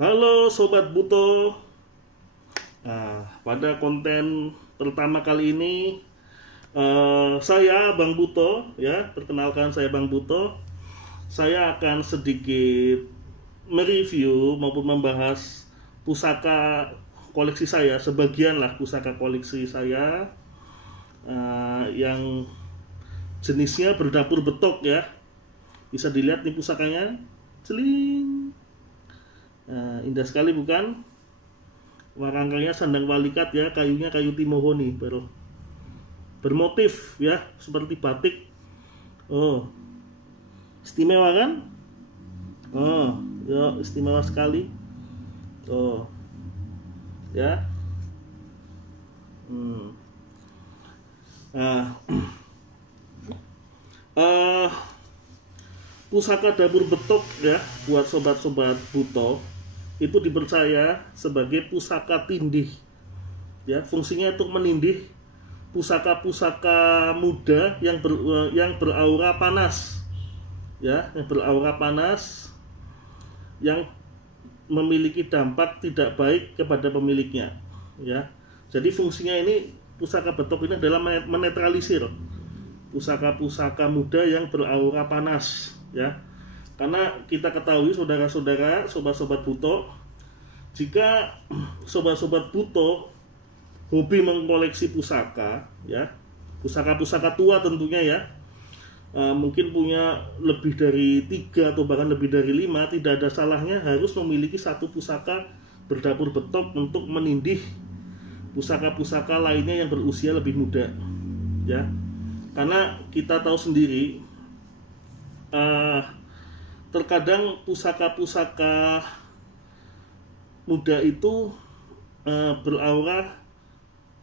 Halo Sobat Buto. Pada konten pertama kali ini saya Bang Buto, ya, perkenalkan saya Bang Buto. Saya akan sedikit mereview maupun membahas pusaka koleksi saya, sebagian lah pusaka koleksi saya yang jenisnya berdapur betok, ya. Bisa dilihat nih pusakanya, celing. Indah sekali bukan? Warangkanya sandang walikat, ya, kayunya kayu timohoni bermotif, ya, seperti batik. Istimewa kan? Ya, istimewa sekali. Ya. Pusaka dapur betok, ya, buat sobat-sobat Buto itu dipercaya sebagai pusaka tindih, ya, fungsinya untuk menindih pusaka-pusaka muda yang beraura panas, ya, yang beraura panas, yang memiliki dampak tidak baik kepada pemiliknya, ya. Jadi fungsinya ini, pusaka betok ini adalah menetralisir pusaka-pusaka muda yang beraura panas, ya. Karena kita ketahui saudara-saudara, sobat-sobat Buto, jika sobat-sobat Buto hobi mengkoleksi pusaka, ya, pusaka-pusaka tua tentunya, ya, mungkin punya lebih dari 3 atau bahkan lebih dari 5, tidak ada salahnya harus memiliki satu pusaka berdapur betok untuk menindih pusaka-pusaka lainnya yang berusia lebih muda, ya. Karena kita tahu sendiri, terkadang pusaka-pusaka muda itu beraura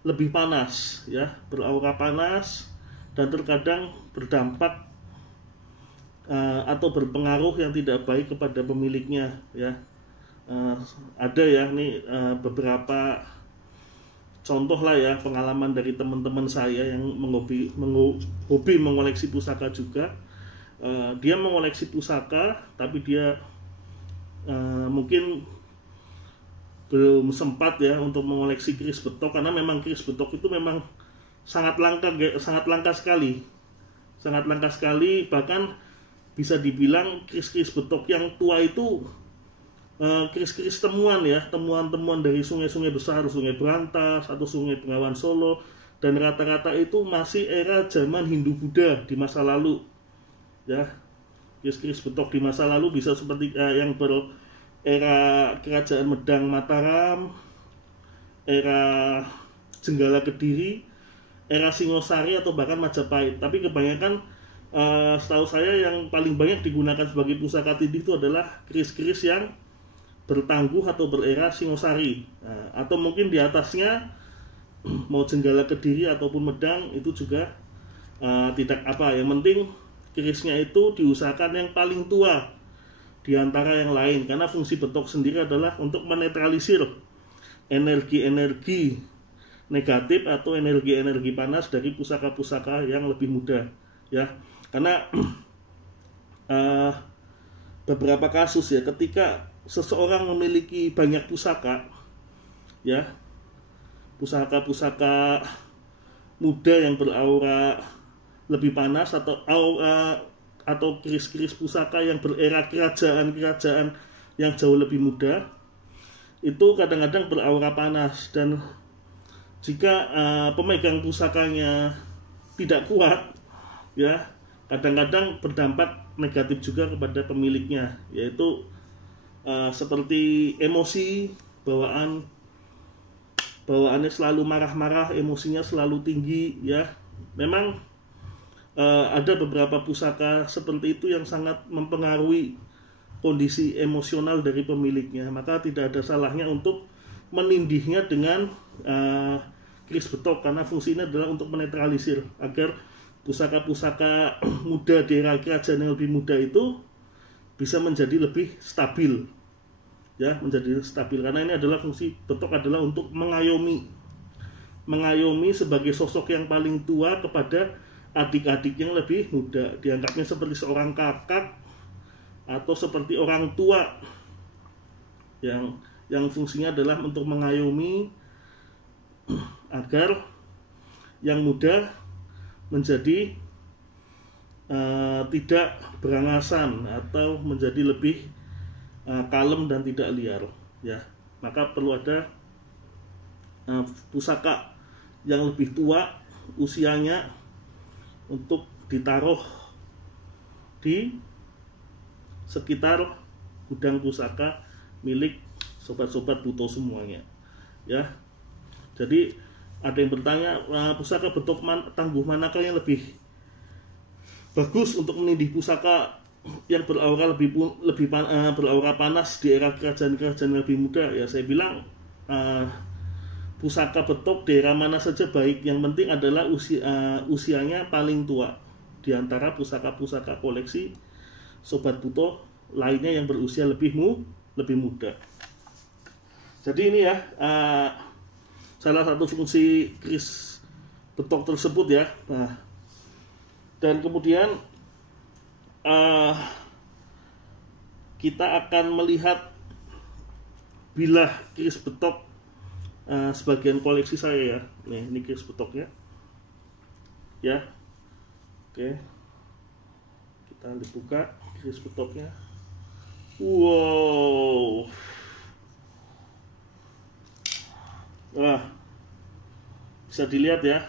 lebih panas, ya, beraura panas, dan terkadang berdampak atau berpengaruh yang tidak baik kepada pemiliknya, ya. Ada, ya, nih beberapa contoh lah, ya, pengalaman dari teman-teman saya yang hobi mengoleksi pusaka juga. Dia mengoleksi pusaka, tapi dia mungkin belum sempat, ya, untuk mengoleksi keris betok, karena memang keris betok itu memang sangat langka sekali, bahkan bisa dibilang keris-keris betok yang tua itu keris-keris temuan, ya, temuan dari sungai-sungai besar, Sungai Berantas atau Sungai Bengawan Solo, dan rata-rata itu masih era zaman Hindu-Buddha di masa lalu, ya. Keris-keris betok di masa lalu bisa seperti yang era Kerajaan Medang Mataram, era Jenggala Kediri, era Singosari, atau bahkan Majapahit. Tapi kebanyakan setahu saya yang paling banyak digunakan sebagai pusaka tindih itu adalah keris-keris yang bertangguh atau berera Singosari, atau mungkin di atasnya mau Jenggala Kediri ataupun Medang itu juga tidak apa. Yang penting kerisnya itu diusahakan yang paling tua di antara yang lain, karena fungsi betok sendiri adalah untuk menetralisir energi-energi negatif atau energi-energi panas dari pusaka-pusaka yang lebih muda, ya. Karena beberapa kasus, ya, ketika seseorang memiliki banyak pusaka, ya, pusaka-pusaka muda yang beraura lebih panas atau keris-keris pusaka yang berera kerajaan-kerajaan yang jauh lebih muda, itu kadang-kadang beraura panas, dan jika pemegang pusakanya tidak kuat, ya, kadang-kadang berdampak negatif juga kepada pemiliknya, yaitu seperti emosi, bawaannya selalu marah-marah, emosinya selalu tinggi, ya. Memang ada beberapa pusaka seperti itu yang sangat mempengaruhi kondisi emosional dari pemiliknya, maka tidak ada salahnya untuk menindihnya dengan keris betok, karena fungsinya adalah untuk menetralisir agar pusaka-pusaka muda di era kerajaan yang lebih muda itu bisa menjadi lebih stabil, ya, menjadi stabil. Karena ini adalah fungsi betok adalah untuk mengayomi sebagai sosok yang paling tua kepada adik-adik yang lebih muda, dianggapnya seperti seorang kakak atau seperti orang tua yang fungsinya adalah untuk mengayomi agar yang muda menjadi tidak berangasan atau menjadi lebih kalem dan tidak liar, ya. Maka perlu ada pusaka yang lebih tua usianya untuk ditaruh di sekitar gudang pusaka milik sobat-sobat Buto semuanya, ya. Jadi ada yang bertanya, pusaka bentuk tangguh manakah yang lebih bagus untuk menindih pusaka yang beraura beraura panas di era kerajaan-kerajaan yang lebih muda? Ya, saya bilang pusaka betok di era mana saja baik, yang penting adalah usianya paling tua di antara pusaka-pusaka koleksi Sobat Buto lainnya yang berusia lebih muda. Jadi ini ya salah satu fungsi keris betok tersebut, ya. Nah, dan kemudian kita akan melihat bilah keris betok sebagian koleksi saya, ya. Nih, ini keris betoknya, ya. Oke, kita dibuka keris betoknya. Wow, wah, bisa dilihat, ya.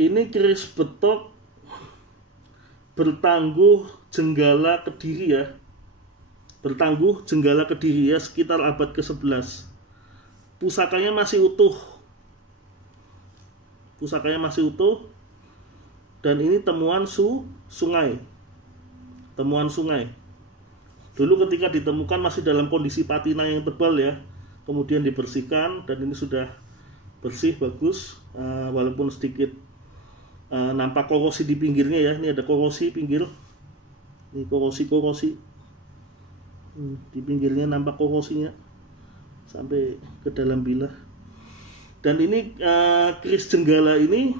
Ini keris betok bertangguh Jenggala Kediri, ya. Bertangguh Jenggala Kediri, ya, sekitar abad ke-11. Pusakanya masih utuh. Dan ini temuan sungai. Temuan sungai. Dulu ketika ditemukan masih dalam kondisi patina yang tebal, ya. Kemudian dibersihkan dan ini sudah bersih, bagus, walaupun sedikit nampak korosi di pinggirnya, ya. Ini ada korosi pinggir. Ini korosi. Di pinggirnya nampak korosinya sampai ke dalam bilah. Dan ini keris Jenggala ini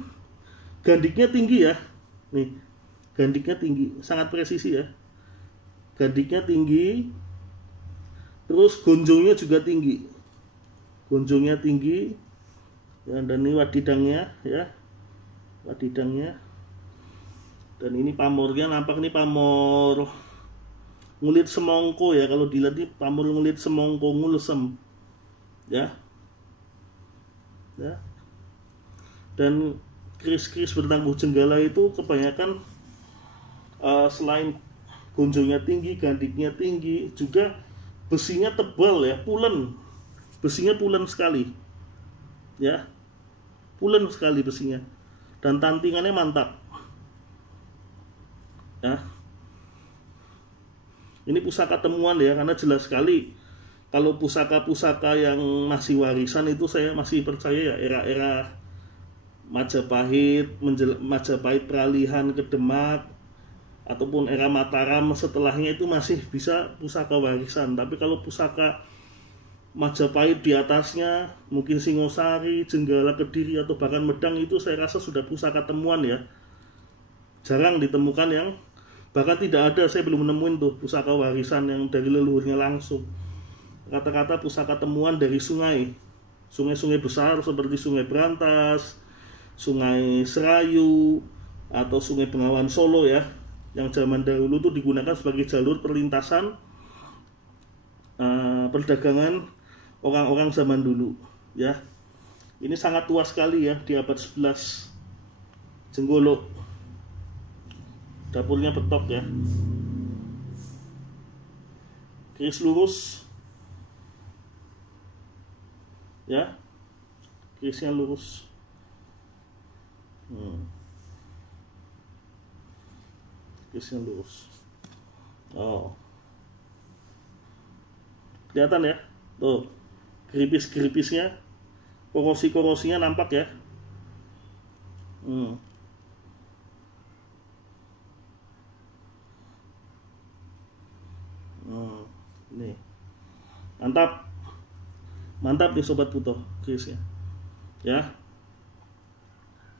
gandiknya tinggi, ya. Nih, gandiknya tinggi, sangat presisi, ya. Gandiknya tinggi, terus gonjongnya juga tinggi. Ya, dan ini wadidangnya, ya. Dan ini pamornya, nampak ini pamor ngulit semongko, ya. Kalau dilihat ini pamor ngulit semongko ngulsem, ya. Dan keris-keris bertangguh Jenggala itu kebanyakan selain gonjongnya tinggi, gandiknya tinggi, juga besinya tebal, ya, pulen. Besinya pulen sekali, ya. Pulen sekali besinya. Dan tantingannya mantap, ya. Ini pusaka temuan, ya, karena jelas sekali kalau pusaka-pusaka yang masih warisan itu saya masih percaya, ya, era-era Majapahit peralihan ke Demak ataupun era Mataram setelahnya itu masih bisa pusaka warisan. Tapi kalau pusaka Majapahit di atasnya, mungkin Singosari, Jenggala Kediri atau bahkan Medang, itu saya rasa sudah pusaka temuan, ya. Jarang ditemukan yang, bahkan tidak ada, saya belum menemuin tuh pusaka warisan yang dari leluhurnya langsung. Kata-kata pusaka temuan dari sungai-sungai besar seperti Sungai Berantas, Sungai Serayu, atau Sungai Bengawan Solo, ya, yang zaman dahulu itu digunakan sebagai jalur perlintasan perdagangan orang-orang zaman dulu, ya. Ini sangat tua sekali, ya, di abad 11. Jenggolo, dapurnya betok, ya. Keris lurus, ya, kerisnya lurus. Kerisnya lurus. Oh, kelihatan, ya, tuh keripis-keripisnya, korosi-korosinya nampak, ya. Nih, mantap nih Sobat Buto kerisnya, ya.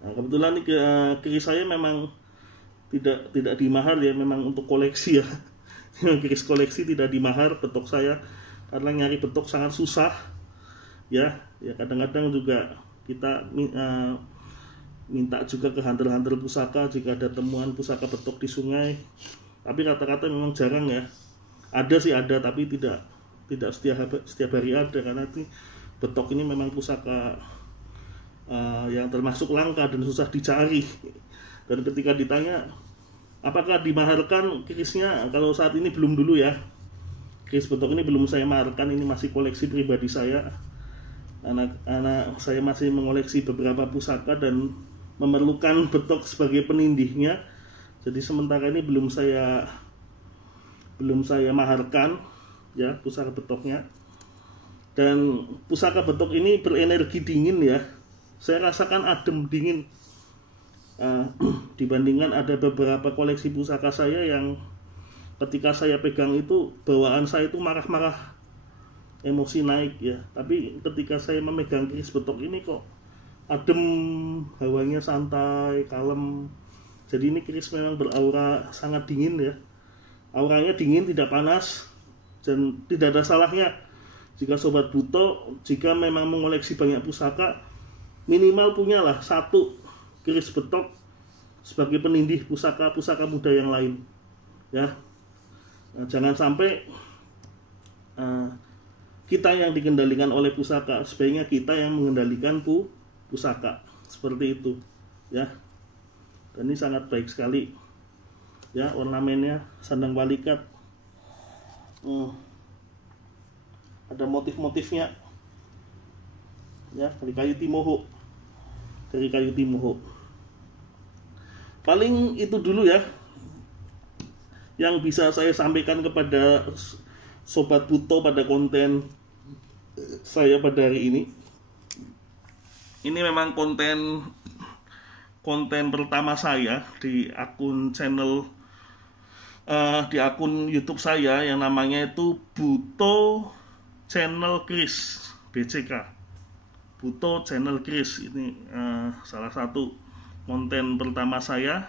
Nah, kebetulan nih keris saya memang tidak di mahal, ya, memang untuk koleksi, ya. keris koleksi tidak di mahar betok saya, karena nyari betok sangat susah ya. Ya kadang-kadang juga kita minta juga ke hunter-hunter pusaka jika ada temuan pusaka betok di sungai, tapi rata-rata memang jarang ya. Ada sih ada, tapi tidak setiap hari ada, karena betok ini memang pusaka yang termasuk langka dan susah dicari. Dan ketika ditanya apakah dimaharkan kerisnya, kalau saat ini belum dulu ya, keris betok ini belum saya maharkan, ini masih koleksi pribadi saya. Anak saya masih mengoleksi beberapa pusaka dan memerlukan betok sebagai penindihnya, jadi sementara ini belum saya maharkan ya pusaka betoknya. Dan pusaka betok ini berenergi dingin ya, saya rasakan adem dingin dibandingkan ada beberapa koleksi pusaka saya yang ketika saya pegang itu bawaan saya itu marah-marah, emosi naik ya. Tapi ketika saya memegang keris betok ini kok adem, hawanya santai, kalem. Jadi ini keris memang beraura sangat dingin ya. Auranya dingin, tidak panas, dan tidak ada salahnya jika Sobat Buto, jika memang mengoleksi banyak pusaka, minimal punyalah satu keris betok sebagai penindih pusaka-pusaka muda yang lain ya. Nah, jangan sampai kita yang dikendalikan oleh pusaka, sebaiknya kita yang mengendalikan pusaka, seperti itu ya. Dan ini sangat baik sekali ya, ornamennya sandang balikat, ada motif-motifnya ya, dari kayu timoho. Paling itu dulu ya yang bisa saya sampaikan kepada Sobat Buto pada konten saya pada hari ini. Ini memang konten pertama saya di akun channel di akun YouTube saya yang namanya itu Buto Channel Kris BCK. Buto Channel Kris ini salah satu konten pertama saya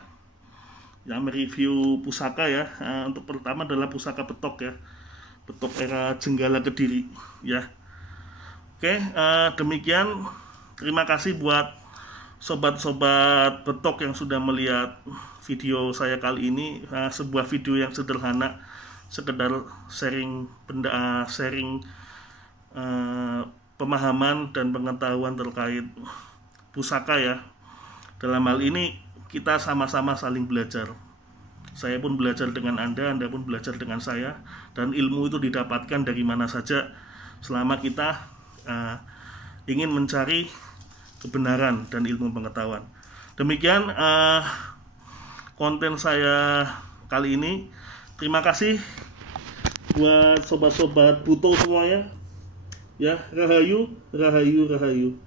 yang mereview pusaka ya. Untuk pertama adalah pusaka betok ya, betok era Jenggala Kediri ya. Oke, demikian. Terima kasih buat sobat-sobat betok yang sudah melihat video saya kali ini. Sebuah video yang sederhana, sekedar sharing pemahaman dan pengetahuan terkait pusaka ya. Dalam hal ini kita sama-sama saling belajar. Saya pun belajar dengan Anda pun belajar dengan saya, dan ilmu itu didapatkan dari mana saja selama kita ingin mencari kebenaran dan ilmu pengetahuan. Demikian konten saya kali ini. Terima kasih buat sobat-sobat Buto semuanya ya. Rahayu, rahayu, rahayu.